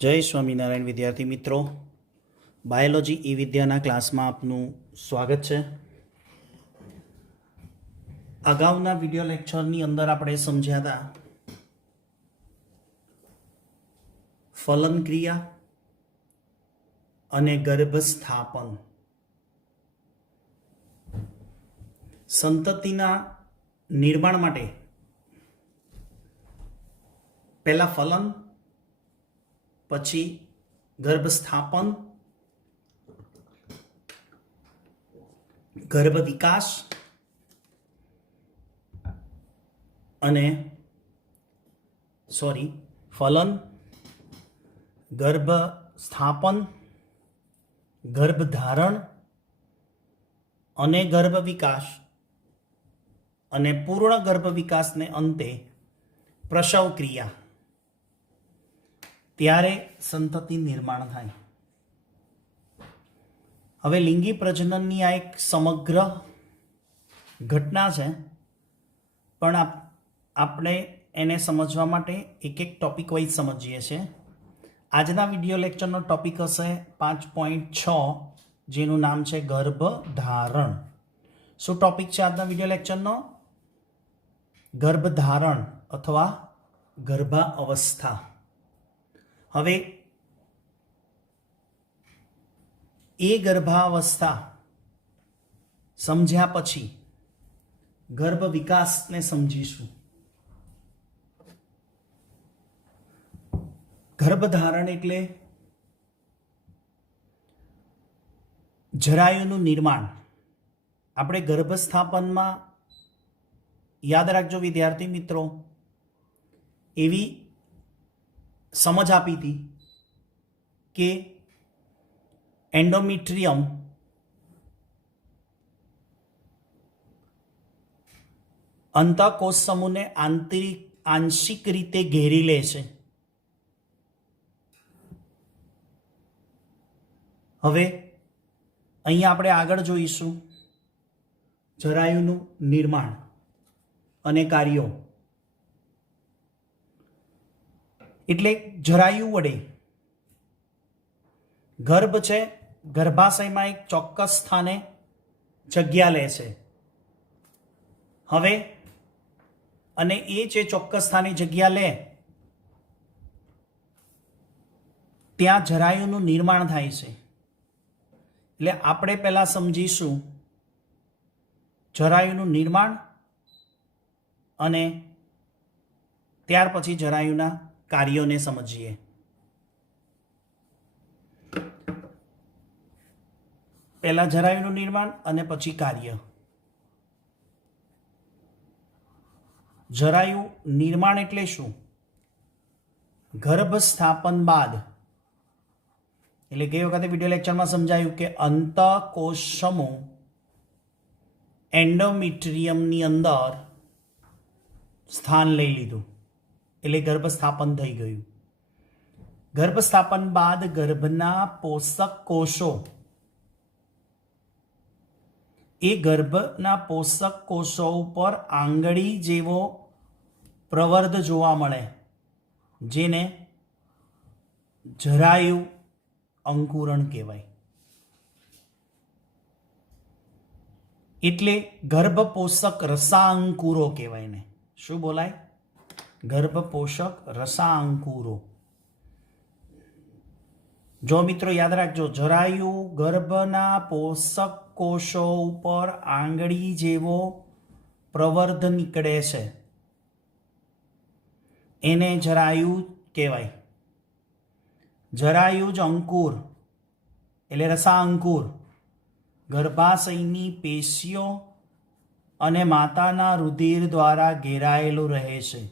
जय स्वामीनारायण विद्यार्थी मित्रों, बायोलॉजी ई विद्याना क्लास में आपનું સ્વાગત છે। અગાઉના વિડિયો લેક્ચરની અંદર આપણે સમજ્યા હતા ફલન ક્રિયા અને ગર્ભસ્થાપન। સંતતિના નિર્માણ માટે પહેલા ફલન, પછી ગર્ભસ્થાપન, ગર્ભ વિકાસ અને ફલન, ગર્ભસ્થાપન, ગર્ભધારણ અને ગર્ભ વિકાસ અને પૂર્ણ ગર્ભ વિકાસને અંતે પ્રસવ ક્રિયા, ત્યારે સંતતિ નિર્માણ થાય। હવે લિંગી પ્રજનનની આ એક સમગ્ર ઘટના છે, પણ આપણે એને સમજવા માટે એક એક ટોપિક વાઇઝ સમજીએ છીએ। આજના વિડીયો લેક્ચરનો ટોપિક હશે 5.6, જેનું નામ છે ગર્ભધારણ। શું ટોપિક છે આજના વિડીયો લેક્ચરનો? ગર્ભધારણ અથવા ગર્ભાવસ્થા। હવે એ ગર્ભાવસ્થા સમજ્યા પછી ગર્ભ વિકાસને સમજીશું। ગર્ભધારણ એટલે જરાયુનું નિર્માણ। આપણે ગર્ભસ્થાપનમાં યાદ રાખજો વિદ્યાર્થી મિત્રો, એવી સમજ આપી હતી કે એન્ડોમેટ્રિયમ અંતઃકોષ સમૂહને આંશિક રીતે ઘેરી લે છે। હવે અહીંયા આપણે આગળ જોઈશું જરાયુનું નિર્માણ અને કાર્યો। એટલે જરાયુ વડે ગર્ભ છે, ગર્ભાશયમાં એક ચોક્કસ સ્થાને જગ્યા લે છે। હવે અને એ જે ચોક્કસ સ્થાને જગ્યા લે ત્યાં જરાયુનું નિર્માણ થાય છે। એટલે આપણે પહેલા સમજીશું જરાયુનું નિર્માણ અને ત્યાર પછી જરાયુના કાર્યોને સમજીએ। પહેલા જરાયુનું નિર્માણ અને પછી કાર્ય। જરાયુ નિર્માણ એટલે શું? ગર્ભસ્થાપન બાદ, એટલે ગઈ વખતે વિડીયો લેક્ચરમાં સમજાયું કે અંતઃકોષ સમૂહ એન્ડોમેટ્રિયમની અંદર સ્થાન લઈ લીધું, એટલે ગર્ભસ્થાપન થઈ ગયું। ગર્ભસ્થાપન બાદ ગર્ભના પોષક કોષો, એ ગર્ભના પોષક કોષો ઉપર આંગળી જેવો પ્રવર્ધ જોવા મળે, જેને જરાયુ અંકુરણ કહેવાય। એટલે ગર્ભ પોષક રસાંકુરો કહેવાય ને। શું બોલાય? ગર્ભ પોષક રસાંકુરો। જો મિત્રો યાદ રાખજો, જરાયુ ગર્ભના પોષક કોષો ઉપર આંગળી જેવો પ્રવર્ધ નીકળે છે, એને જરાયુ કહેવાય। જરાયુજ અંકુર એટલે રસાંકુર ગર્ભાશયની પેશીઓ અને માતાના રુધિર દ્વારા ઘેરાયેલું રહે છે।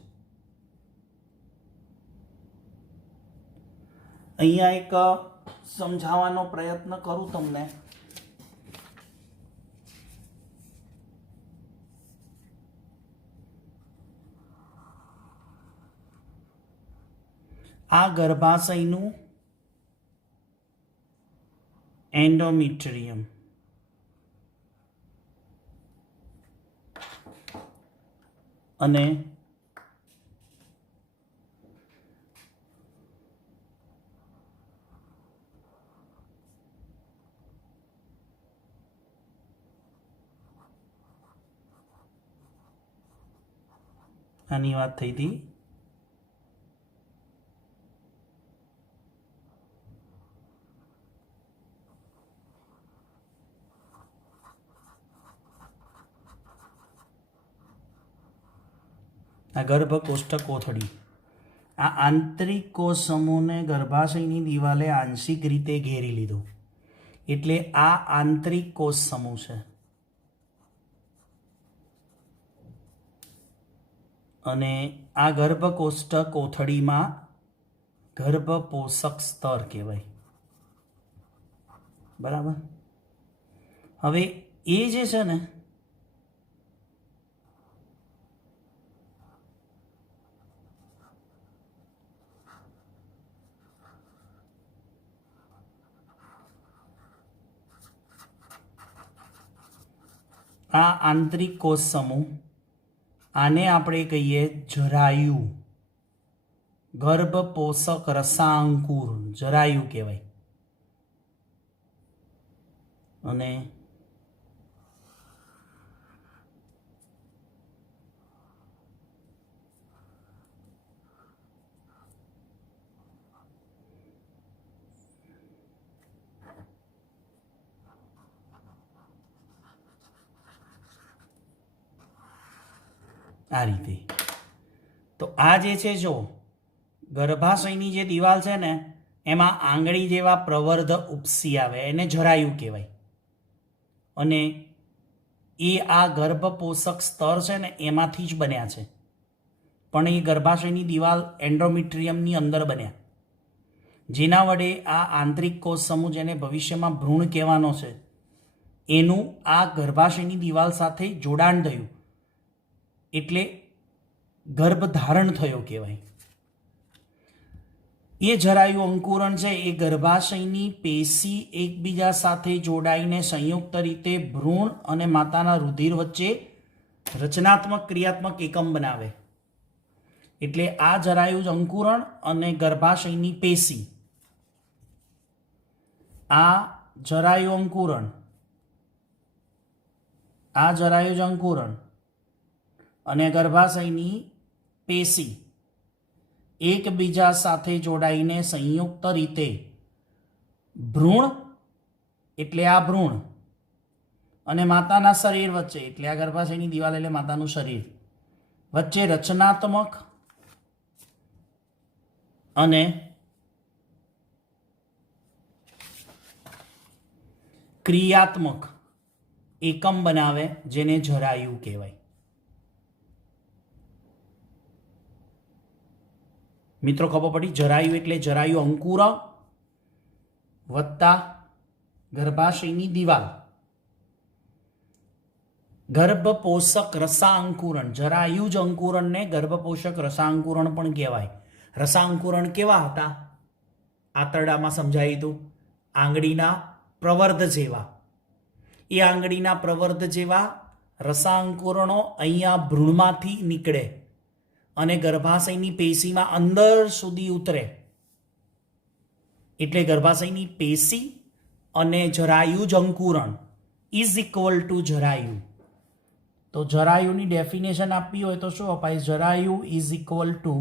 અહીંયા એક સમજાવવાનો પ્રયત્ન કરું તમને। આ ગર્ભાશયનું એન્ડોમેટ્રિયમ, અને આની વાત થઈ હતી. આ ગર્ભ કોષ્ઠક કોથળી. આ આંતરિક કોષ સમૂહને ગર્ભાશયની દિવાલે આંશિક રીતે ઘેરી લીધો, એટલે આ આંતરિક કોષ સમૂહ છે. અને આ ગર્ભ કોષ્ઠક કોથળીમાં ગર્ભ પોષક સ્તર કહેવાય. બરાબર. હવે એ જે છે ને આ આંતરિક કોષ સમૂહ, આને આપણે કહીએ જરાયુ. ગર્ભ પોષક રસાંકુર જરાયુ કહેવાય. અને આ રીતે. તો આ જે છે, જો ગર્ભાશયની જે દિવાલ છે ને એમાં આંગળી જેવા પ્રવર્ધ ઉપસી આવે, એને જરાયુ કહેવાય. અને એ આ ગર્ભ પોષક સ્તર છે ને એમાંથી જ બન્યા છે, પણ એ ગર્ભાશયની દિવાલ એન્ડોમેટ્રિયમની અંદર બન્યા, જેના વડે આ આંતરિક કોષ સમૂહ, જેને ભવિષ્યમાં ભ્રૂણ કહેવાનો છે, એનું આ ગર્ભાશયની દિવાલ સાથે જોડાણ થયું, એટલે ગર્ભધારણ થયો કહેવાય. એ જરાયુ અંકુરણ છે એ ગર્ભાશયની પેશી એકબીજા સાથે જોડાઈને સંયુક્ત રીતે ભ્રૂણ અને માતાના રુધિર વચ્ચે રચનાત્મક ક્રિયાત્મક એકમ બનાવે. એટલે આ જરાયુ અંકુરણ અને ગર્ભાશયની પેશી, આ જરાયુ અંકુરણ, આ જરાયુ અંકુરણ અને ગર્ભાશયની પેશી એકબીજા સાથે જોડાઈને સંયુક્ત રીતે ભ્રૂણ, એટલે આ ભ્રૂણ, અને માતાના શરીર વચ્ચે, એટલે આ ગર્ભાશયની દિવાલ એટલે માતાનું શરીર વચ્ચે રચનાત્મક અને ક્રિયાત્મક એકમ બનાવે, જેને જરાયુ કહેવાય. મિત્રો ખબર પડી? જરાયુ એટલે જરાયુ અંકુરણ વત્તા ગર્ભાશયની દિવાલ. ગર્ભપોષક રસાંકુરણ, જરાયુ જ અંકુરણને ગર્ભપોષક રસાંકુરણ પણ કહેવાય. રસાંકુરણ કેવા હતા? આંતરડામાં સમજાયું હતું, આંગળીના પ્રવર્ધ જેવા. એ આંગળીના પ્રવર્ધ જેવા રસાંકુરણો અહીંયા ભ્રૂણમાંથી નીકળે અને ગર્ભાશયની પેશીમાં અંદર સુધી ઉતરે, એટલે ગર્ભાશયની પેશી અને જરાયુ જ અંકુરણ ઇઝ ઇક્વલ ટુ જરાયુ. તો જરાયુની ડેફિનેશન આપવી હોય તો શું અપાય? જરાયુ ઇઝ ઇક્વલ ટુ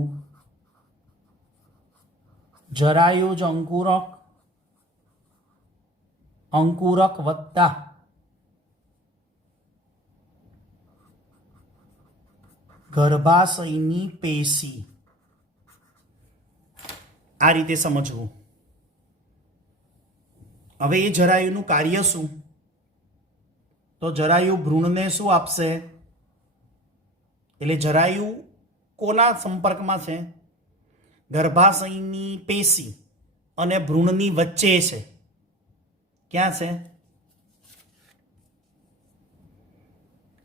જરાયુ જ અંકુરક વત્તા ગર્ભાશયની પેશી. આ રીતે સમજવું. હવે એ જરાયુનું કાર્ય શું? તો જરાયુ ભ્રૂણને શું આપશે? એટલે જરાયુ કોના સંપર્કમાં છે? ગર્ભાશયની પેશી અને ભ્રૂણની વચ્ચે છે. ક્યાં છે?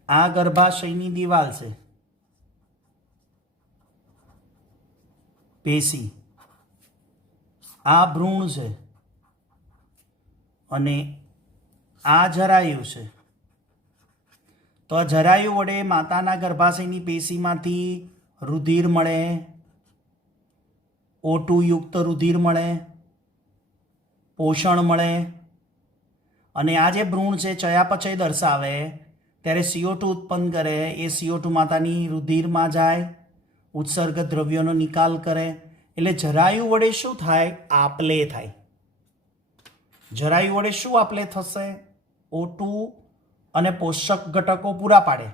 આ ગર્ભાશયની દિવાલ છે, પેશી, આ ભ્રૂણ છે અને આ જરાયુ છે. તો આ જરાયુ વડે માતાના ગર્ભાશયની પેશીમાંથી રુધિર મળે, O2 યુક્ત રુધિર મળે, પોષણ મળે, અને આ જે ભ્રૂણ છે ચયાપચય દર્શાવે ત્યારે CO2 ઉત્પન્ન કરે. એ CO2 માતાની રુધિરમાં જાય ઉત્સર્ગ દ્રવ્યોનો નિકાલ કરે. એટલે જરાયુ વડે શું થાય? આપલે થાય. જરાયુ વડે શું આપલે થશે? O2 અને પોષક ઘટકો પૂરા પાડે.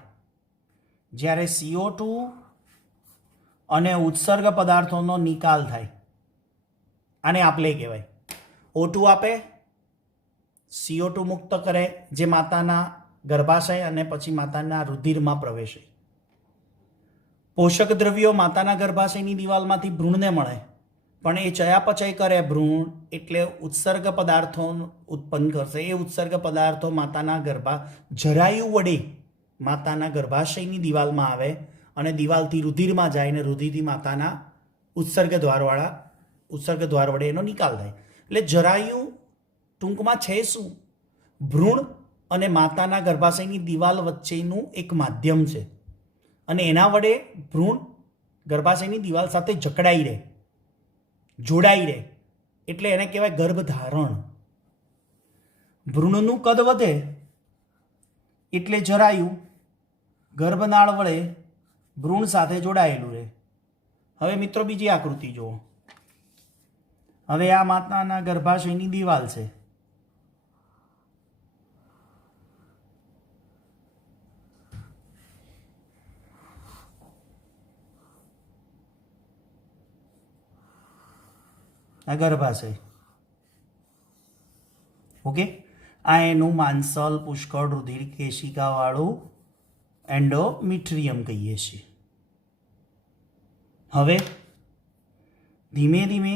જ્યારે CO2 અને ઉત્સર્ગ પદાર્થોનો નિકાલ થાય, આને આપલે કહેવાય. O2 આપે, CO2 મુક્ત કરે, જે માતાના ગર્ભાશય અને પછી માતાના રુધિરમાં પ્રવેશે. પોષક દ્રવ્યો માતાના ગર્ભાશયની દિવાલમાંથી ભ્રૂણને મળે, પણ એ ચયાપચય કરે ભ્રૂણ, એટલે ઉત્સર્ગ પદાર્થો ઉત્પન્ન કરશે. એ ઉત્સર્ગ પદાર્થો માતાના જરાયુ વડે માતાના ગર્ભાશયની દિવાલમાં આવે અને દિવાલથી રુધિરમાં જાય અને રુધિરથી માતાના ઉત્સર્ગ દ્વાર વડે એનો નિકાલ થાય. એટલે જરાયુ ટૂંકમાં છે શું? ભ્રૂણ અને માતાના ગર્ભાશયની દિવાલ વચ્ચેનું એક માધ્યમ છે, અને એના વડે ભ્રૂણ ગર્ભાશયની દિવાલ સાથે જકડાઈ રહે, જોડાઈ રહે, એટલે એને કહેવાય ગર્ભધારણ. ભ્રૂણનું કદ વધે એટલે જરાયુ ગર્ભનાળ વડે ભ્રૂણ સાથે જોડાયેલું રહે. હવે મિત્રો બીજી આકૃતિ જુઓ. હવે આ માતાના ગર્ભાશયની દિવાલ છે. આ ગર્ભાશય. ઓકે, આ એનું માંસલ પુષ્કળ રુધિર કેશિકાવાળું એન્ડોમેટ્રિયમ કહીએ છીએ. હવે ધીમે ધીમે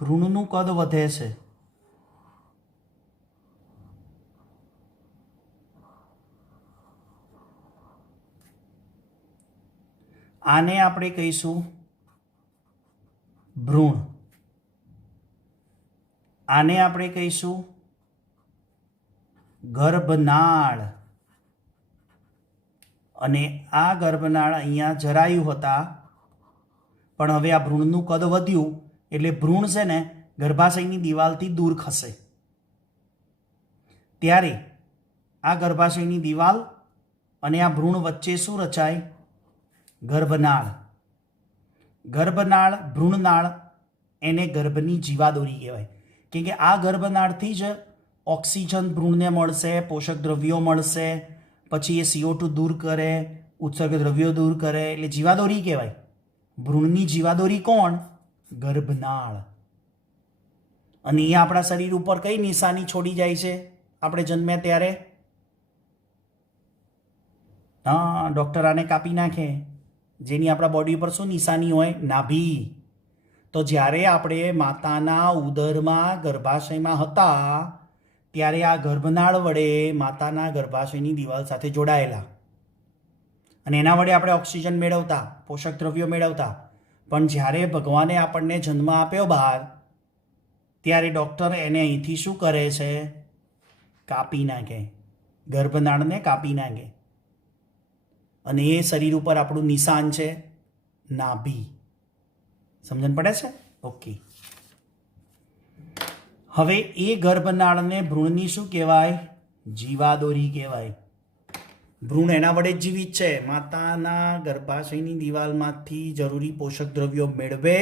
ભ્રૂણનું કદ વધે છે. આને આપણે કહીશું ભ્રૂણ. આને આપણે કહીશું ગર્ભનાળ. અને આ ગર્ભનાળ અહીંયા જરાયુ હતા, પણ હવે આ ભ્રૂણનું કદ વધ્યું એટલે ભ્રૂણ છે ને ગર્ભાશયની દિવાલથી દૂર ખસે. ત્યારે આ ગર્ભાશયની દિવાલ અને આ ભ્રૂણ વચ્ચે શું રચાય? ગર્ભનાળ. ગર્ભનાળ, ભ્રૂણનાળ, એને ગર્ભની જીવાદોરી કહેવાય. કેમ કે આ ગર્ભનાળથી જ ઓક્સિજન ભ્રૂણને મળશે, પોષક દ્રવ્યો મળશે, પછી એ CO2 દૂર કરે, ઉત્સર્ગ દ્રવ્યો દૂર કરે, એટલે જીવાદોરી કહેવાય. ભ્રૂણની જીવાદોરી કોણ? ગર્ભનાળ. અને એ આપણા શરીર ઉપર કઈ નિશાની છોડી જાય છે આપણે જન્મ્યા ત્યારે? હા, ડૉક્ટર આને કાપી નાખે. જેની આપણા બોડી ઉપર શું નિશાની હોય? નાભી. તો જ્યારે આપણે માતાના ઉદરમાં ગર્ભાશયમાં હતા ત્યારે આ ગર્ભનાળ વડે માતાના ગર્ભાશયની દિવાલ સાથે જોડાયેલા, અને એના વડે આપણે ઓક્સિજન મેળવતા, પોષક દ્રવ્યો મેળવતા. પણ જ્યારે ભગવાને આપણને જન્મ આપ્યો બહાર, ત્યારે ડૉક્ટર એને અહીંથી શું કરે છે? કાપી નાખે. ગર્ભનાળને કાપી નાખે. અને એ શરીર ઉપર આપણું નિશાન છે નાભી. સમજણ પડે છે? ઓકે. હવે એ ગર્ભનાળને ભ્રૂણની શું કહેવાય? જીવાદોરી કહેવાય. ભ્રૂણ એના વડે જ જીવિત છે. માતાના ગર્ભાશયની દિવાલમાંથી જરૂરી પોષક દ્રવ્યો મેળવે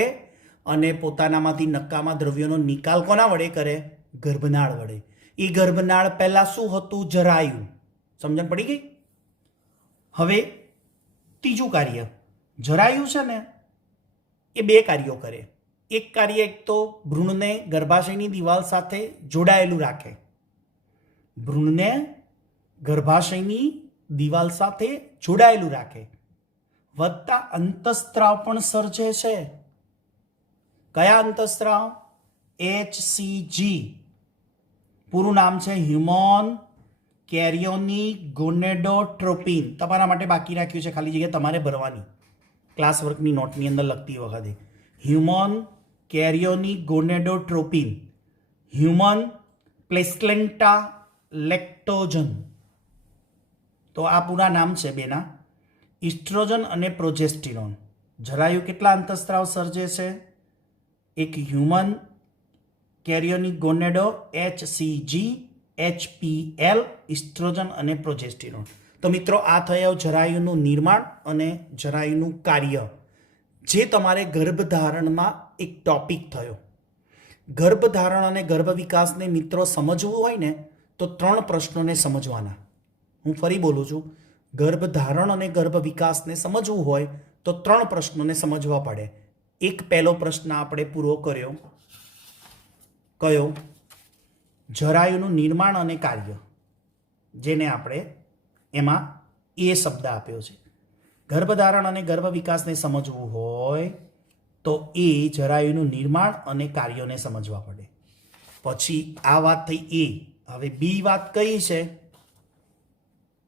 અને પોતાનામાંથી નકામા દ્રવ્યોનો નિકાલ કોના વડે કરે? ગર્ભનાળ વડે. એ ગર્ભનાળ પહેલાં શું હતું? જરાયુ. સમજણ પડી ગઈ? હવે ત્રીજું કાર્ય. જરાયુ છે ને એ બે કાર્યો કરે. એક કાર્ય એક તો ભ્રૂણને ગર્ભાશયની દિવાલ સાથે જોડાયેલું રાખે. ભ્રૂણને ગર્ભાશયની દિવાલ સાથે જોડાયેલું રાખે. વધતા અંતઃસ્ત્રાવ પણ સર્જે છે. કયા અંતઃસ્ત્રાવ? HCG. પૂરું નામ છે હ્યુમન કેરિયોનિક ગોનેડોટ્રોપિન. તમારા માટે બાકી રાખ્યું છે, ખાલી જગ્યા તમારે ભરવાની ક્લાસ વર્કની નોટની અંદર લખતી વખતે. Human chorionic gonadotropin, human placental lactogen. તો આ પૂરા નામ છે બેના. ઇસ્ટ્રોજન અને પ્રોજેસ્ટિરોન. જરાયુ કેટલા અંતઃસ્ત્રાવ સર્જે છે? એક હ્યુમન કેરિયોનિક ગોનેડો HCG, HPL, ઇસ્ટ્રોજન અને પ્રોજેસ્ટિરોન. તો તો મિત્રો આ થયો જરાયુનું નિર્માણ અને જરાયુનું કાર્ય, જે તમારે ગર્ભધારણમાં એક ટોપિક થયો. ગર્ભધારણ અને ગર્ભ વિકાસને મિત્રો સમજવું હોય ને તો 3 પ્રશ્નોને સમજવાના. હું ફરી બોલું છું, ગર્ભધારણ અને ગર્ભ વિકાસને સમજવું હોય તો 3 પ્રશ્નોને સમજવા પડે. એક પહેલો પ્રશ્ન આપણે પૂરો કર્યો, કયો? જરાયુનું નિર્માણ અને કાર્ય, જેને આપણે એમાં એ શબ્દ આપ્યો છે. ગર્ભધારણ અને ગર્ભ વિકાસને સમજવું હોય તો એ જરાયુનું નિર્માણ અને કાર્યોને સમજવા પડે. પછી આ વાત થઈ એ. હવે બી વાત કઈ છે?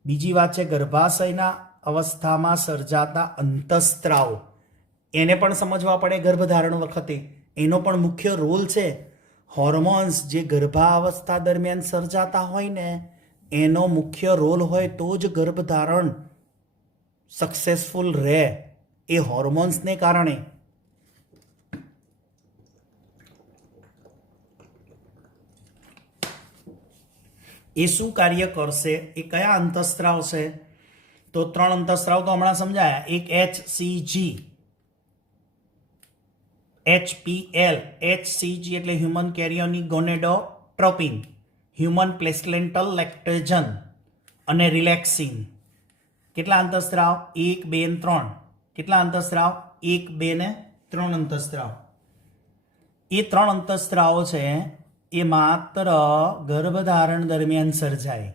બીજી વાત છે ગર્ભાશયના અવસ્થામાં સર્જાતા અંતઃસ્ત્રાવો, એને પણ સમજવા પડે. ગર્ભધારણ વખતે એનો પણ મુખ્ય રોલ છે. હોર્મોન્સ જે ગર્ભાવસ્થા દરમિયાન સર્જાતા હોય ને, એનો મુખ્ય રોલ હોય તો જ ગર્ભધારણ સક્સેસફુલ રહે. એ હોર્મોન્સને કારણે. એ શું કાર્ય કરશે? એ કયા અંતઃસ્ત્રાવ છે? તો 3 અંતઃસ્ત્રાવ તો હમણાં સમજાયા. એક HCG, HPL. HCG એટલે હ્યુમન કેરિયોનિક ગોનેડોટ્રોપિન, હ્યુમન પ્લેસેન્ટલ લેક્ટેજન અને રિલેક્સિન. કેટલા અંતઃસ્ત્રાવ? 1, 2 અને 3. કેટલા અંતઃસ્ત્રાવ? 1, 2 ને 3 અંતઃસ્ત્રાવ. એ 3 અંતઃસ્ત્રાવો છે એ માત્ર ગર્ભધારણ દરમિયાન સર્જાય.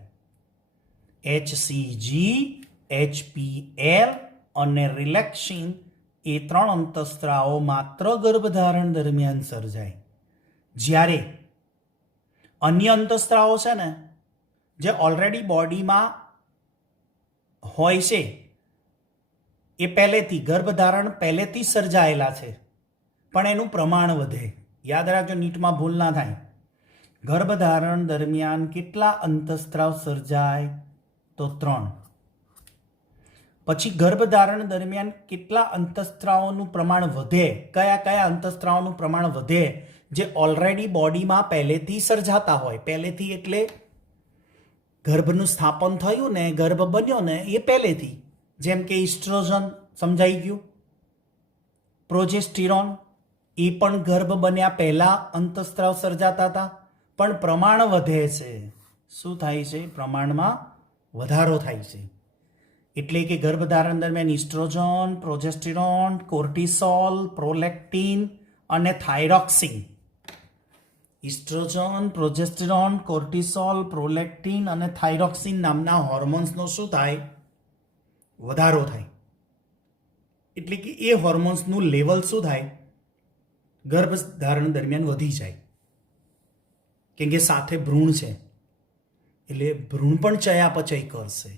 HCG, HPL અને રિલેક્સિન, એ 3 અંતઃસ્ત્રાવો માત્ર ગર્ભધારણ દરમિયાન સર્જાય. જ્યારે અન્ય અંતઃસ્ત્રાવો છે ને, જે ઓલરેડી બોડીમાં હોય છે, એ પહેલેથી ગર્ભધારણ પહેલેથી સર્જાયેલા છે, પણ એનું પ્રમાણ વધે. યાદ રાખજો, નીટમાં ભૂલ ના થાય. ગર્ભધારણ દરમિયાન કેટલા અંતઃસ્ત્રાવ સર્જાય? તો 3. પછી ગર્ભધારણ દરમિયાન કેટલા અંતઃસ્ત્રાવોનું પ્રમાણ વધે? કયા કયા અંતઃસ્ત્રાવોનું પ્રમાણ વધે? જે ઓલરેડી બોડીમાં પહેલેથી સર્જાતા હોય. પહેલેથી એટલે ગર્ભનું સ્થાપન થયું ને, ગર્ભ બન્યો ને, એ પહેલેથી. જેમ કે ઇસ્ટ્રોજન, સમજાઈ ગયું. પ્રોજેસ્ટેરોન, એ પણ ગર્ભ બન્યા પહેલા અંતઃસ્ત્રાવ સર્જાતા હતા, પણ પ્રમાણ વધે છે. શું થાય છે? પ્રમાણમાં વધારો થાય છે. એટલે કે ગર્ભધારણ દરમિયાન ઇસ્ટ્રોજન, પ્રોજેસ્ટેરોન, કોર્ટિસોલ, પ્રોલેક્ટિન અને thyroxine. Oestrogen, progesterone, cortisol, prolactin અને થાઇરોક્સિન નામના હોર્મોન્સનો શું થાય? વધારો થાય. એટલે કે એ હોર્મોન્સનું લેવલ શું થાય? ગર્ભધારણ દરમિયાન વધી જાય. કેમ કે સાથે ભ્રૂણ છે, એટલે ભ્રૂણ પણ ચયાપચય કરશે.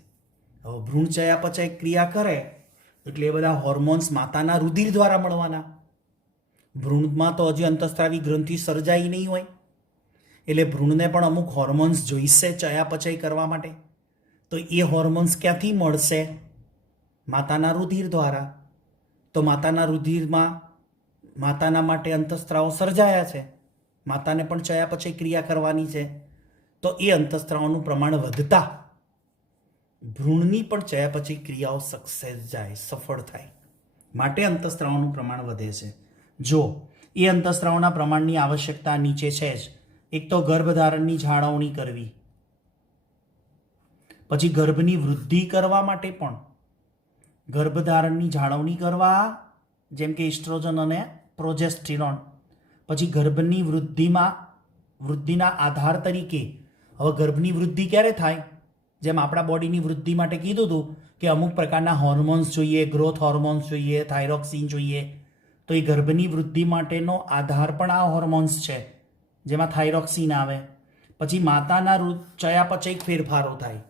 હવે ભ્રૂણ ચયાપચય ક્રિયા કરે એટલે એ બધા હોર્મોન્સ માતાના રુધિર દ્વારા મળવાના. ભ્રૂણમાં તો હજી અંતઃસ્ત્રાવી ગ્રંથિ સર્જાઈ નહીં હોય, એટલે ભ્રૂણને પણ અમુક હોર્મોન્સ જોઈશે ચયાપચય કરવા માટે. તો એ હોર્મોન્સ ક્યાંથી મળશે? માતાના રુધિર દ્વારા. તો માતાના રુધિરમાં માતાના માટે અંતઃસ્ત્રાવો સર્જાયા છે, માતાને પણ ચયાપચય ક્રિયા કરવાની છે. તો એ અંતઃસ્ત્રાવોનું પ્રમાણ વધતા ભ્રૂણની પણ ચયાપચય ક્રિયાઓ સક્સેસ જાય, સફળ થાય. માટે અંતઃસ્ત્રાવોનું પ્રમાણ વધે છે. જો એ અંતઃસ્ત્રાવોના પ્રમાણની આવશ્યકતા નીચે છે જ. એક તો ગર્ભધારણની જાળવણી કરવી, પછી ગર્ભની વૃદ્ધિ કરવા માટે પણ ગર્ભધારણની જાળવણી કરવા, જેમ કે ઇસ્ટ્રોજન અને પ્રોજેસ્ટેરોન. પછી ગર્ભની વૃદ્ધિના આધાર તરીકે, હવે ગર્ભની વૃદ્ધિ ક્યારે થાય? જેમ આપણા બોડીની વૃદ્ધિ માટે કીધું હતું કે અમુક પ્રકારના હોર્મોન્સ જોઈએ, ગ્રોથ હોર્મોન્સ જોઈએ, થાઇરોક્સિન જોઈએ. તો એ ગર્ભની વૃદ્ધિ માટેનો આધાર પણ આ હોર્મોન્સ છે, જેમાં થાઇરોક્સિન આવે. પછી માતાના ચયાપચય ફેરફારો થાય,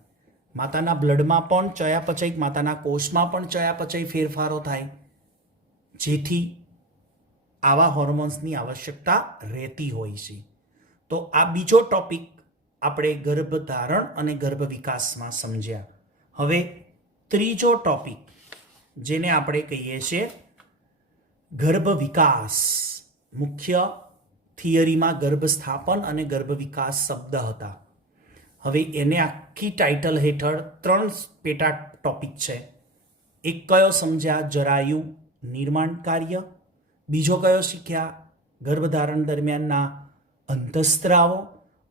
માતાના બ્લડમાં પણ ચયાપચય, માતાના કોષમાં પણ ચયાપચય ફેરફારો થાય, જેથી આવા હોર્મોન્સની આવશ્યકતા રહેતી હોય છે. તો આ બીજો ટોપિક આપણે ગર્ભધારણ અને ગર્ભ વિકાસમાં સમજ્યા. હવે ત્રીજો ટોપિક, જેને આપણે કહીએ છીએ ગર્ભ વિકાસ. મુખ્ય થિયરીમાં ગર્ભ સ્થાપન અને ગર્ભ વિકાસ શબ્દ હતા. હવે એને આખી ટાઇટલ હેઠળ 3 પેટા ટોપિક છે. એક કયો સમજ્યા? જરાયુ નિર્માણ કાર્ય. બીજો કયો શીખ્યા? ગર્ભધારણ દરમિયાનના અંતઃસ્ત્રાવો.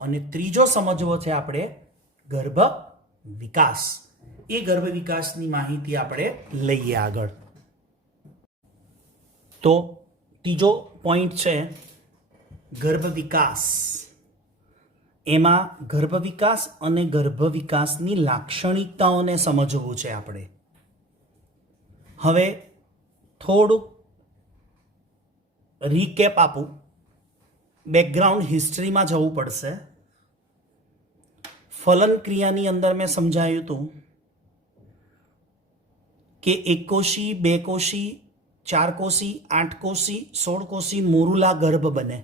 અને ત્રીજો સમજવો છે આપણે ગર્ભ વિકાસ. એ ગર્ભ વિકાસની માહિતી આપણે લઈએ આગળ. તો ત્રીજો પોઈન્ટ છે ગર્ભ વિકાસ. એમાં ગર્ભ વિકાસ અને ગર્ભ વિકાસની લાક્ષણિકતાઓને સમજવું છે આપણે. હવે થોડુંક રીકેપ આપું. બેકગ્રાઉન્ડ હિસ્ટ્રીમાં જવું પડશે. ફલન ક્રિયાની અંદર મેં સમજાયું હતું કે 1 કોષી, 2 કોષી, 4 કોષી, 8 કોષી, 16 કોષી મોરુલા ગર્ભ બને.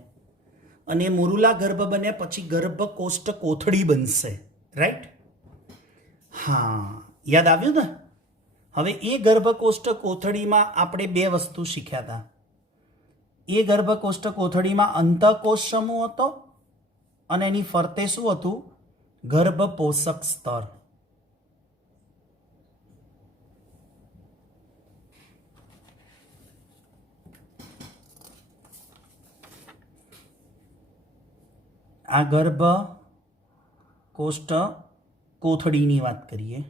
અને મોરુલા ગર્ભ બને પછી ગર્ભ કોષ્ઠ કોથળી બનશે. રાઈટ? હા, યાદ આવ્યું ને? હવે એ ગર્ભ કોષ્ઠ કોથળીમાં આપણે 2 વસ્તુ શીખ્યા હતા. એ ગર્ભ કોષ્ઠ કોથળીમાં અંતઃકોષ સમૂહ હતો અને એની ફરતે શું હતું? ગર્ભ પોષક સ્તર. આ ગર્ભ કોષ્ઠ કોથળીની વાત કરીએ.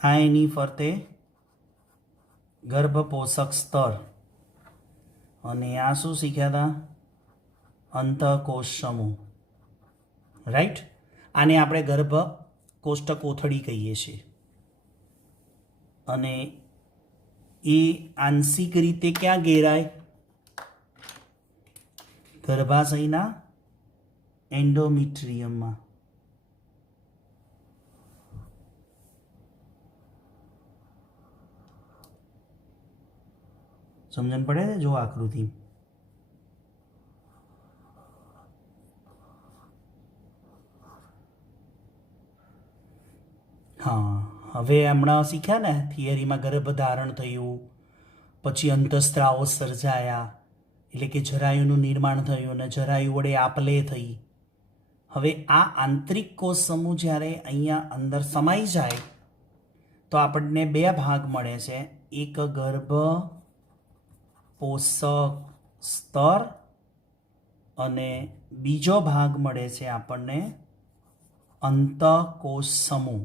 આ એની ફરતે ગર્ભ પોષક સ્તર. અને આ શું શીખ્યા હતા? અંતઃકોષ સમૂહ. રાઈટ? આને આપણે ગર્ભ કોષ્ઠ કોથળી કહીએ છીએ. અને એ આંશિક રીતે ક્યાં ઘેરાય? ગર્ભાશયના એન્ડોમેટ્રિયમમાં. સમજણ પડે છે? જો આકૃતિ. હા, હવે હમણાં શીખ્યા ને થિયરીમાં ગર્ભધારણ થયું, પછી અંતઃસ્ત્રાવો સર્જાયા, એટલે કે જરાયુનું નિર્માણ થયું અને જરાયુ વડે આપલે થઈ. હવે આ આંતરિક કોષ સમૂહ જ્યારે અહીંયા અંદર સમાઈ જાય તો આપણને 2 ભાગ મળે છે. એક ગર્ભ પોષક સ્તર અને બીજો ભાગ મળે છે આપણને અંતઃકોષ સમૂહ.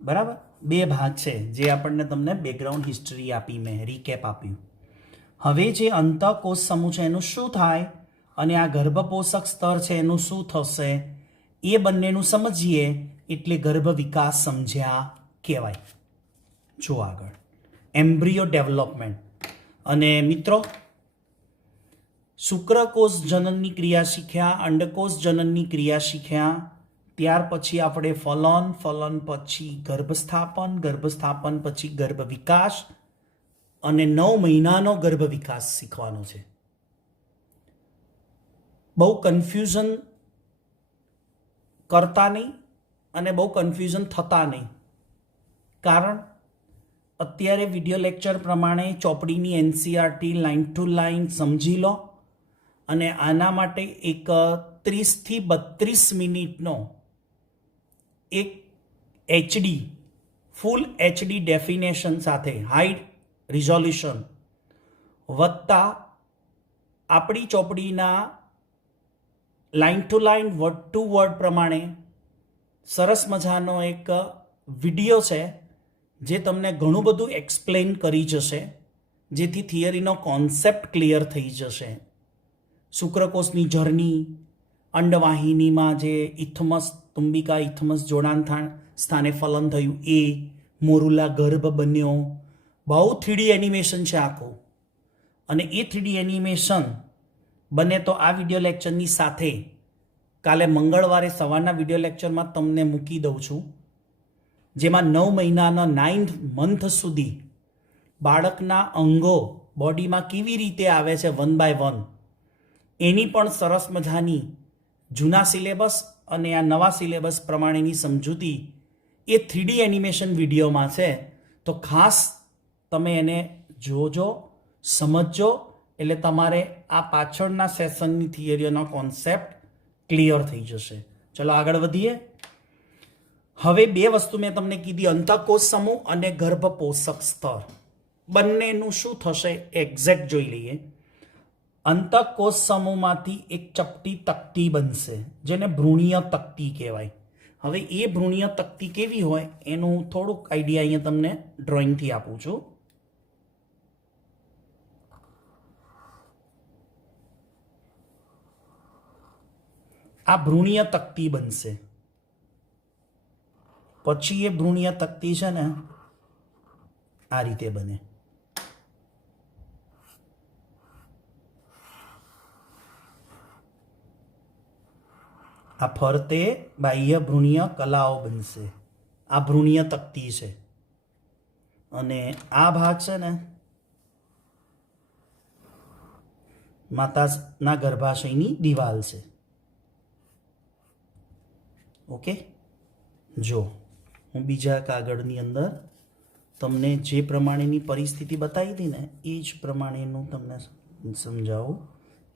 બરાબર? 2 ભાગ છે જે આપણને તમને બેકગ્રાઉન્ડ હિસ્ટ્રી આપી, મેં રીકેપ આપ્યું. હવે જે અંતઃકોષ સમૂહ છે એનું શું થાય અને આ ગર્ભ પોષક સ્તર છે એનું શું થશે એ બંનેનું સમજીએ એટલે ગર્ભ વિકાસ સમજ્યા કહેવાય. જો આગળ એમ્બ્રિયો ડેવલપમેન્ટ. અને મિત્રો, શુક્રકોષ જનનની ક્રિયા શીખ્યા, અંડકોષ જનનની ક્રિયા શીખ્યા. ત્યાર પછી આપણે ફલન, ફલન પછી ગર્ભસ્થાપન, ગર્ભસ્થાપન પછી ગર્ભ વિકાસ અને 9 મહિનાનો ગર્ભ વિકાસ શીખવાનો છે. બહુ કન્ફ્યુઝન કરતા નહીં અને બહુ કન્ફ્યુઝન થતા નહીં. કારણ અત્યારે વિડીયો લેક્ચર પ્રમાણે ચોપડીની એનસીઆરટી લાઇન ટુ લાઇન સમજી લો અને આના માટે એક 30 થી 32 મિનિટનો એક એચડી ફૂલ એચડી ડેફિનેશન સાથે હાઈ રિઝોલ્યુશન વત્તા આપણી ચોપડીના line to line word to word પ્રમાણે સરસ મજાનો એક વિડીયો છે જે તમને ઘણું બધું એક્સપ્લેન કરી જશે, જેથી થિયરીનો કોન્સેપ્ટ ક્લિયર થઈ જશે. શુક્રકોષની જર્ની, અંડવાહિનીમાં જે ઇથમસ તુંબિકા ઇથમસ જોડાણ સ્થાને ફલન થયું એ, મોરુલા ગર્ભ બન્યો, બહુ 3D એનિમેશન છે આખું. અને એ 3D એનિમેશન બને તો આ વિડીયો લેક્ચરની સાથે કાલે મંગળવારે સવારના વિડીયો લેક્ચરમાં તમને મૂકી દઉં છું, જેમાં 9 મહિનાના 9th મંથ સુધી બાળકના અંગો બોડીમાં કેવી રીતે આવે છે 1 by 1 એની પણ સરસ મજાની જૂના સિલેબસ અને આ નવા સિલેબસ પ્રમાણેની સમજૂતી એ 3D એનિમેશન વિડીયોમાં છે. તો ખાસ તમે એને જોજો, સમજજો એટલે તમારે આ પાછળના સેશનની થિયરીનો કોન્સેપ્ટ ક્લિયર થઈ જશે. ચલો આગળ વધીએ. હવે બે વસ્તુ મેં તમને કીધી, અંતઃકોષ સમૂહ અને ગર્ભપોષક સ્તર, બંનેનું શું થશે એક્ઝેક્ટ જોઈ લઈએ. અંતઃકોષ સમૂહમાંથી એક ચપટી તકતી બનશે જેને ભ્રૂણીય તકતી કહેવાય. હવે એ ભ્રૂણીય તકતી કેવી હોય એનું થોડુંક આઈડિયા અહીંયા તમને ડ્રોઈંગથી આપું છું. આ ભ્રૂણીય તકતી બનશે. પછી એ ભ્રૂણીય તકતી છે ને આ રીતે બને. આ ફરતે બાહ્ય ભ્રૂણીય કલાઓ બનશે. આ ભ્રૂણીય તકતી છે અને આ ભાગ છે ને માતાના ગર્ભાશયની દિવાલ છે. ઓકે, જો હું બીજા કાગળની અંદર તમને જે પ્રમાણેની પરિસ્થિતિ બતાવી હતી ને એ જ પ્રમાણેનું તમને સમજાવું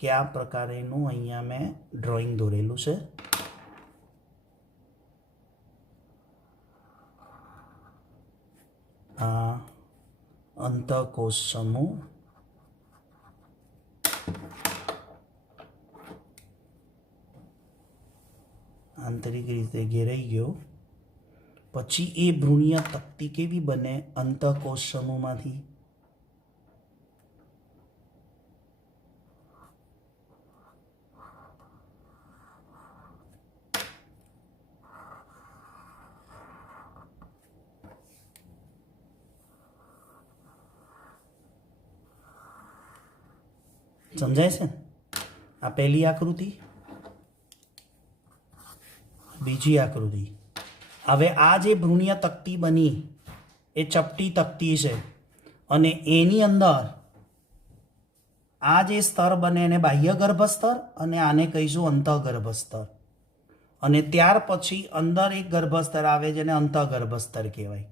કે આ પ્રકારેનું અહીંયા મેં ડ્રોઈંગ દોરેલું છે. આ અંતઃકોષ સમૂહ, આંતરિક રીતે ઘેરાઈ ગયો. પછી એ ભ્રૂણીય તકતી કેવી બને અંતઃકોષ સમૂહમાંથી? સમજાય છે? આ પહેલી આકૃતિ, બીજી આકૃતિ. હવે આ જે ભ્રૂણીય તકતી બની એ ચપટી તકતી છે અને એની અંદર આ જે સ્તર બને એને બાહ્ય ગર્ભસ્તર અને આને કહીશું અંતઃગર્ભસ્તર. અને ત્યાર પછી અંદર એક ગર્ભસ્તર આવે જેને અંતઃગર્ભસ્તર કહેવાય.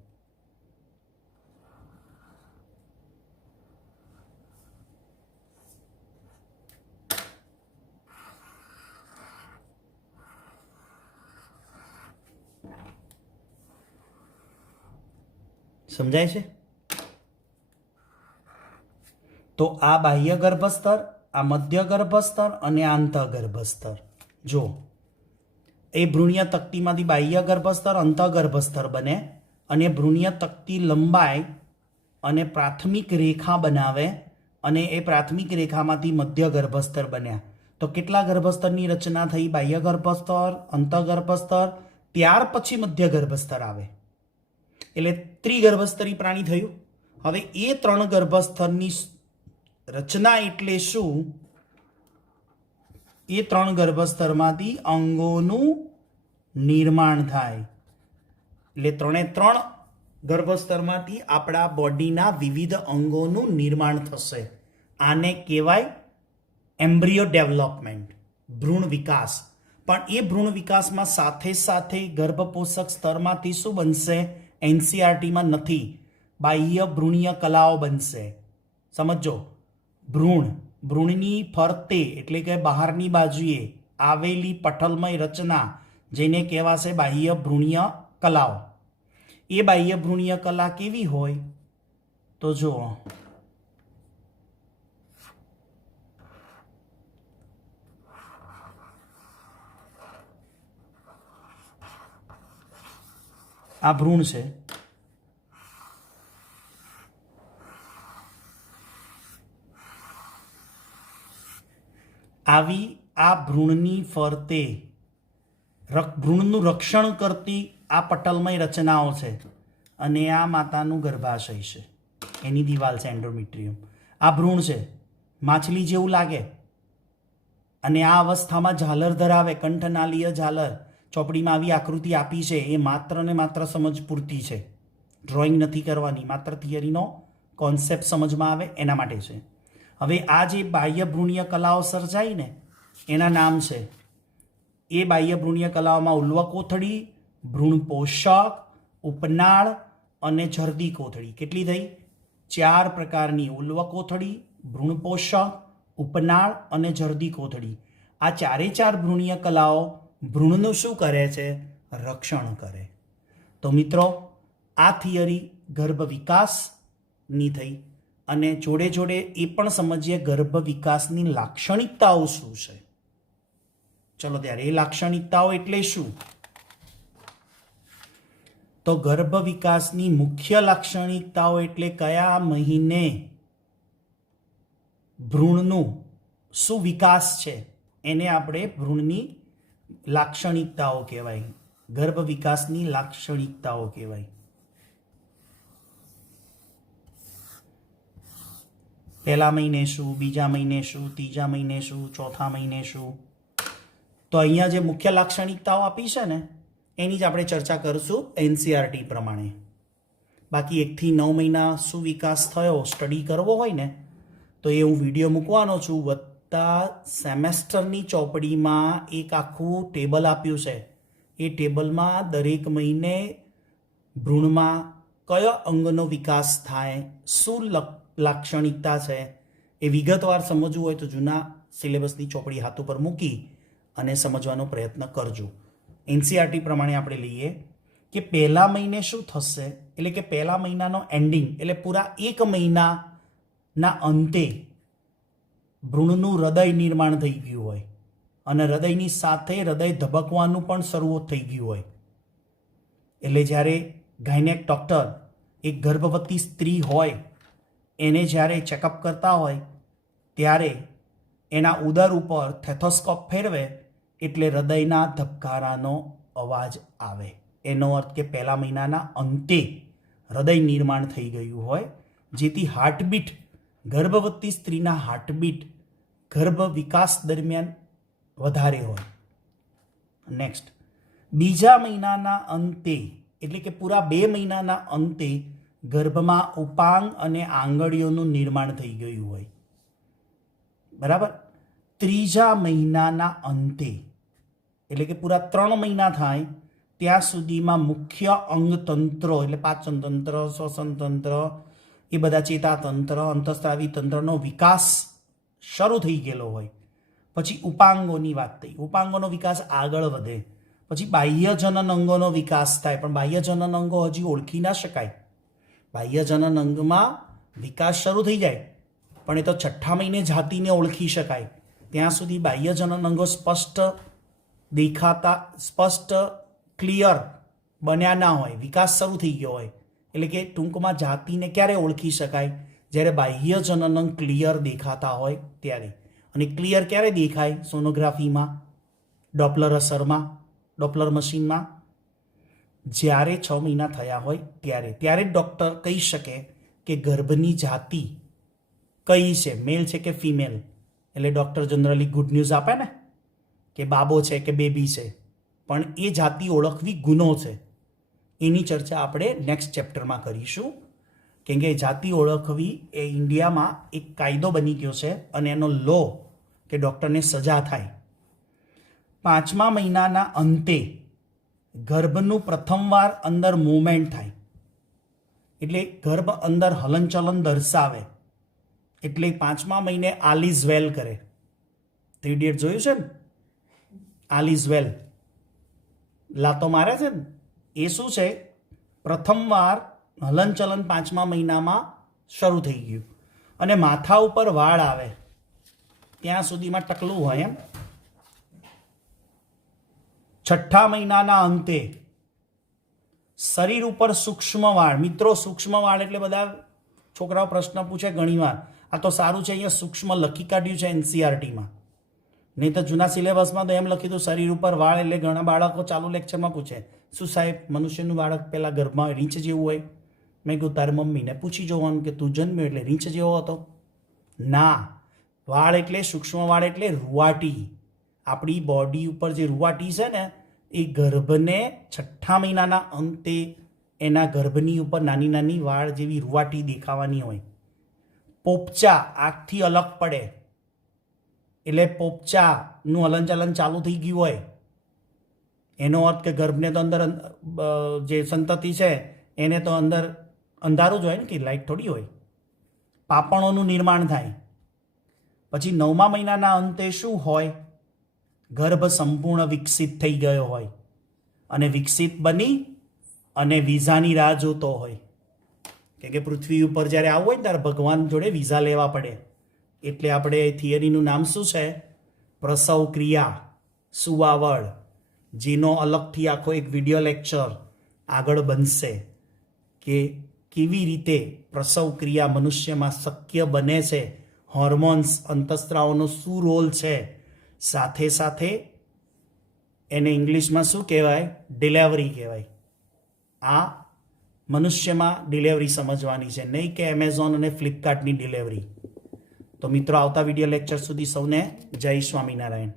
સમજાય છે? તો આ બાહ્ય ગર્ભસ્તર, આ મધ્ય ગર્ભસ્તર અને આંતઃગર્ભસ્તર. જો એ ભ્રૂણીય તકતીમાંથી બાહ્ય ગર્ભસ્તર અંતઃગર્ભસ્તર બને અને ભ્રૂણીય તકતી લંબાય અને પ્રાથમિક રેખા બનાવે અને એ પ્રાથમિક રેખામાંથી મધ્ય ગર્ભસ્તર બન્યા. તો કેટલા ગર્ભસ્તરની રચના થઈ? બાહ્ય ગર્ભસ્તર, અંતઃગર્ભસ્તર, ત્યાર પછી મધ્ય ગર્ભસ્તર આવે એટલે ત્રિગર્ભસ્તરી પ્રાણી થયું. હવે એ ત્રણ ગર્ભસ્તરની રચના એટલે શું? એ ત્રણ ગર્ભસ્તરમાંથી અંગોનું નિર્માણ થાય. એટલે ત્રણે ત્રણ ગર્ભસ્તરમાંથી આપણા બોડીના વિવિધ અંગોનું નિર્માણ થશે. આને કહેવાય એમ્બ્રિયો ડેવલપમેન્ટ, ભ્રૂણ વિકાસ. પણ એ ભ્રૂણ વિકાસમાં સાથે સાથે ગર્ભપોષક સ્તરમાંથી શું બનશે? એનસીઆરટીમાં નથી, બાહ્ય ભ્રૂણીય કલાઓ બનશે. સમજો, ભ્રૂણની ફરતે એટલે કે બહારની બાજુએ આવેલી પટલમય રચના જેને કહેવાશે બાહ્ય ભ્રૂણીય કલાઓ. એ બાહ્ય ભ્રૂણીય કલા કેવી હોય? તો જુઓ, આ ભ્રૂણ છે. આવી આ ભ્રૂણની ફરતે ભ્રૂણનું રક્ષણ કરતી આ પટલમય રચનાઓ છે અને આ માતાનું ગર્ભાશય છે, એની દિવાલ છે એન્ડોમેટ્રિયમ. આ ભ્રૂણ છે, માછલી જેવું લાગે અને આ અવસ્થામાં ઝાલર ધરાવે, કંઠનાલીય ઝાલર. ચોપડીમાં આવી આકૃતિ આપી છે, એ માત્ર ને માત્ર સમજ પૂરતી છે, ડ્રોઈંગ નથી કરવાની, માત્ર થિયરીનો કોન્સેપ્ટ સમજમાં આવે એના માટે છે. હવે આ જે બાહ્ય ભ્રૂણીય કલાઓ સર્જાઈ ને એના નામ છે. એ બાહ્ય ભ્રૂણીય કલાઓમાં ઉલ્વ કોથળી, ભ્રૂણ પોષક, ઉપનાળ અને જરદી કોથળી. કેટલી થઈ? 4 પ્રકારની ઉલ્વ કોથળી, ભ્રૂણપોષક, ઉપનાળ અને જરદી કોથળી, આ ચારે ચાર ભ્રૂણીય કલાઓ ભ્રૂણનું શું કરે છે? રક્ષણ કરે. તો મિત્રો, આ થિયરી ગર્ભ વિકાસની થઈ અને જોડે જોડે એ પણ સમજીએ ગર્ભ વિકાસની લાક્ષણિકતાઓ શું છે. ચલો ત્યારે એ લાક્ષણિકતાઓ એટલે શું? તો ગર્ભ વિકાસની મુખ્ય લાક્ષણિકતાઓ એટલે કયા મહિને ભ્રૂણનું શું વિકાસ છે એને આપણે ભ્રૂણની લાક્ષણિકતાઓ કહેવાય. ગર્ભ વિકાસની લાક્ષણિકતાઓ કહેવાય. પહેલા મહિને શું, બીજા મહિને શું, ત્રીજા મહિને શું, ચોથા મહિને શું. તો અહીંયા જે મુખ્ય લાક્ષણિકતાઓ આપી છે ને એની જ આપણે ચર્ચા કરીશું એનસીઆરટી પ્રમાણે. બાકી 1 થી 9 મહિના શું વિકાસ થયો સ્ટડી કરવો હોય ને તો એ હું વિડીયો મૂકવાનો છું. વત્તા સેમેસ્ટરની ચોપડીમાં એક આખું ટેબલ આપ્યું છે. એ ટેબલમાં દરેક મહિને ભ્રૂણમાં કયો અંગનો વિકાસ થાય, શું લાક્ષણિકતા છે, એ વિગતવાર સમજવું હોય તો જૂના સિલેબસની ચોપડી હાથ ઉપર મૂકી અને સમજવાનો પ્રયત્ન કરજો. એનસીઆરટી પ્રમાણે આપણે લઈએ કે પહેલા મહિને શું થશે, એટલે કે પહેલા મહિનાનો એન્ડિંગ એટલે પૂરા 1 મહિનાના અંતે ભ્રૂણનું હૃદય નિર્માણ થઈ ગયું હોય અને હૃદયની સાથે હૃદય ધબકવાનું પણ શરૂ થઈ ગયું હોય. એટલે જ્યારે ગાયનેક ડૉક્ટર એક ગર્ભવતી સ્ત્રી હોય એને જ્યારે ચેકઅપ કરતા હોય ત્યારે એના ઉદર ઉપર થેથોસ્કોપ ફેરવે એટલે હૃદયના ધબકારાનો અવાજ આવે. એનો અર્થ કે પહેલા મહિનાના અંતે હૃદય નિર્માણ થઈ ગયું હોય, જેથી હાર્ટબીટ ગર્ભવતી સ્ત્રીના હાર્ટબીટ ગર્ભ વિકાસ દરમિયાન વધારે હોય. નેક્સ્ટ, બીજા મહિનાના અંતે એટલે કે પૂરા 2 મહિનાના અંતે ગર્ભમાં ઉપાંગ અને આંગળીઓનું નિર્માણ થઈ ગયું હોય. બરાબર. ત્રીજા મહિનાના અંતે એટલે કે પૂરા 3 મહિના થાય ત્યાં સુધીમાં મુખ્ય અંગતંત્રો એટલે પાચન તંત્ર, શ્વસન તંત્ર, એ બધા ચેતાતંત્ર, અંતઃસ્ત્રાવી તંત્રનો વિકાસ શરૂ થઈ ગયેલો હોય. પછી ઉપાંગોની વાત થઈ. ઉપાંગોનો વિકાસ આગળ વધે. પછી બાહ્ય જનન અંગોનો વિકાસ થાય, પણ બાહ્ય જનન અંગો હજી ઓળખી ના શકાય. બાહ્ય જનન અંગમાં વિકાસ શરૂ થઈ જાય પણ એ તો 6ઠ્ઠા મહિને જાતિને ઓળખી શકાય. ત્યાં સુધી બાહ્ય જનન અંગો સ્પષ્ટ દેખાતા, સ્પષ્ટ ક્લિયર બન્યા ના હોય, વિકાસ શરૂ થઈ ગયો હોય. એટલે કે ટૂંકમાં જાતિને ક્યારે ઓળખી શકાય? જ્યારે બાહ્ય જનન અંગ ક્લિયર દેખાતા હોય ત્યારે. અને ક્લિયર ક્યારે દેખાય? સોનોગ્રાફીમાં, ડોપલર અસરમાં, ડોપલર મશીનમાં જ્યારે 6 મહિના થયા હોય ત્યારે. ત્યારે જ ડૉક્ટર કહી શકે કે ગર્ભની જાતિ કઈ છે, મેલ છે કે ફિમેલ. એટલે ડૉક્ટર જનરલી ગુડ ન્યૂઝ આપે ને કે બાબો છે કે બેબી છે, પણ એ જાતિ ઓળખવી ગુનો છે. એની ચર્ચા આપણે નેક્સ્ટ ચેપ્ટરમાં કરીશું. કેમ કે જાતિ ઓળખવી એ ઇન્ડિયામાં એક કાયદો બની ગયો છે અને એનો લો કે ડૉક્ટરને સજા થાય. 5મા મહિનાના અંતે ગર્ભનું પ્રથમવાર અંદર મૂવમેન્ટ થાય, એટલે ગર્ભ અંદર હલનચલન દર્શાવે. એટલે 5મા મહિને આલીઝ વેલ કરે. 3 ઇડિયટ જોયું છે ને? આલીઝ વેલ લાતો મારે છે ને, એ શું છે? પ્રથમવાર હલનચલન 5મા મહિનામાં શરૂ થઈ ગયું અને માથા ઉપર વાળ આવે ત્યાં સુધીમાં ટકલું હોય. એમ 6ઠ્ઠા મહિનાના અંતે શરીર ઉપર સૂક્ષ્મ વાળ. મિત્રો, સૂક્ષ્મ વાળ એટલે બધા છોકરાઓ પ્રશ્ન પૂછે ઘણીવાર. આ તો સારું છે અહીંયા સૂક્ષ્મ લખી કાઢ્યું છે એનસીઆરટીમાં. નહીં તો જૂના સિલેબસમાં તો એમ લખ્યું હતું શરીર ઉપર વાળ, એટલે ઘણા બાળકો ચાલુ લેક્ચરમાં પૂછે, શું સાહેબ મનુષ્યનું બાળક પહેલાં ગર્ભમાં રીંછ જેવું હોય? મેં કહ્યું તારી મમ્મીને પૂછી જોવાનું કે તું જન્મ્યો એટલે રીંછ જેવો હતો? ના, વાળ એટલે સૂક્ષ્મ વાળ એટલે રૂવાટી. આપણી બોડી ઉપર જે રૂવાટી છે ને એ ગર્ભને 6ઠ્ઠા મહિનાના અંતે એના ગર્ભની ઉપર નાની નાની વાળ જેવી રૂવાટી દેખાવાની હોય. પોપચા આંખથી અલગ પડે એટલે પોપચાનું હલનચલન ચાલુ થઈ ગયું હોય. એનો અર્થ કે ગર્ભને તો અંદર જે સંતતિ છે એને તો અંદર અંધારું જ હોય ને, કે લાઇટ થોડી હોય. પાપણોનું નિર્માણ થાય પછી 9મા મહિનાના અંતે શું હોય? ગર્ભ સંપૂર્ણ વિકસિત થઈ ગયો હોય અને વિકસિત બની અને વિઝાની રાહ જોતો હોય કે પૃથ્વી ઉપર જ્યારે આવવું હોય ને ત્યારે ભગવાન જોડે વિઝા લેવા પડે. એટલે આપણે થિયરીનું નામ શું છે? પ્રસવ ક્રિયા સુવાવડ, જેનો અલગથી આખો એક વિડીયો લેક્ચર આગળ બનશે કે કેવી રીતે પ્રસવ ક્રિયા મનુષ્યમાં શક્ય બને છે, હોર્મોન્સ અંતઃસ્ત્રાવોનો શું રોલ છે, સાથે સાથે એને ઇંગ્લિશમાં શું કહેવાય? ડિલેવરી કહેવાય. આ મનુષ્યમાં ડિલેવરી સમજવાની છે, નહીં કે એમેઝોન અને ફ્લિપકાર્ટની ડિલેવરી. તો મિત્રો, આવતા વિડીયો લેક્ચર સુધી સૌને જય સ્વામિનારાયણ.